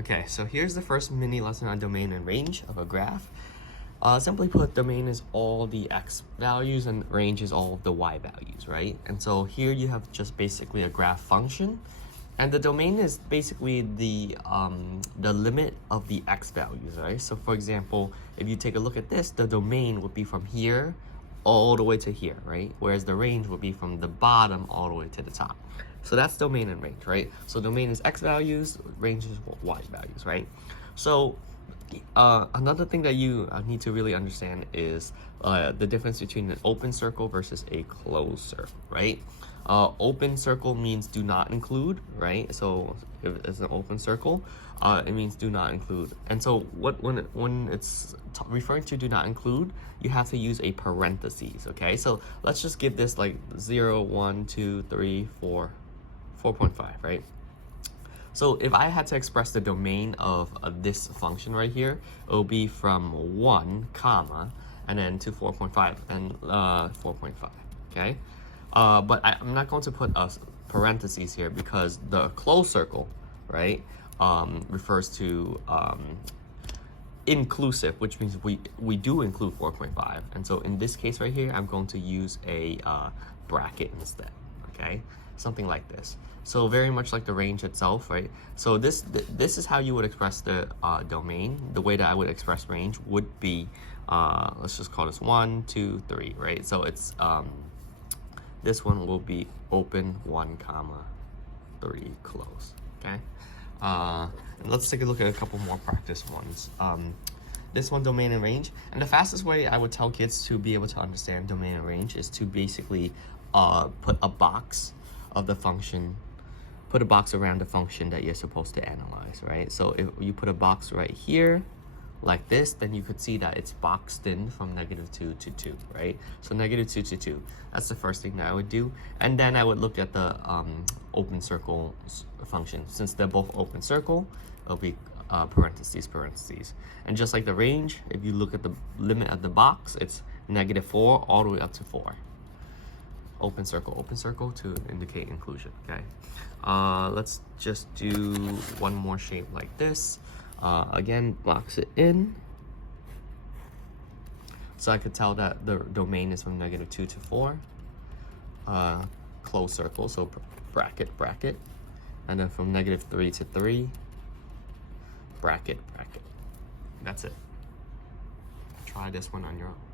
Okay, so here's the first mini lesson on domain and range of a graph. Simply put, domain is all the x values and range is all of the y values, right? And so here you have just basically a graph function, and the domain is basically the limit of the x values, right? So for example, if you take a look at this, the domain would be from here all the way to here, right? Whereas the range would be from the bottom all the way to the top. So that's domain and range, right? So domain is x values, range is y values, right? So another thing that you need to really understand is the difference between an open circle versus a closed circle, right? Open circle means do not include, right? So if it's an open circle, it means do not include. And so when it's referring to do not include, you have to use a parentheses, okay? So let's just give this like 0, 1, 2, 3, 4, 4.5, right? So if I had to express the domain of this function right here, it will be from 1, comma, and then to 4.5 and 4.5, okay? But I'm not going to put a parentheses here because the closed circle, right, refers to inclusive, which means we do include 4.5. And so in this case right here, I'm going to use a bracket instead, okay? Something like this. So very much like the range itself, right? So this is how you would express the domain. The way that I would express range would be, let's just call this 1, 2, 3, right? So it's this one will be open 1, comma 3 close, okay? And let's take a look at a couple more practice ones. This one, domain and range. And the fastest way I would tell kids to be able to understand domain and range is to basically put a box of the function, put a box around the function that you're supposed to analyze, right? So if you put a box right here, like this, then you could see that it's boxed in from -2 to 2, right? So -2 to 2, that's the first thing that I would do. And then I would look at the open circle function. Since they're both open circle, it'll be parentheses, parentheses. And just like the range, if you look at the limit of the box, it's -4 all the way up to 4. Open circle to indicate inclusion, okay? Let's just do one more shape like this. Again, box it in. So I could tell that the domain is from -2 to 4. Closed circle, so bracket, bracket. And then from -3 to 3, bracket, bracket. That's it. Try this one on your own.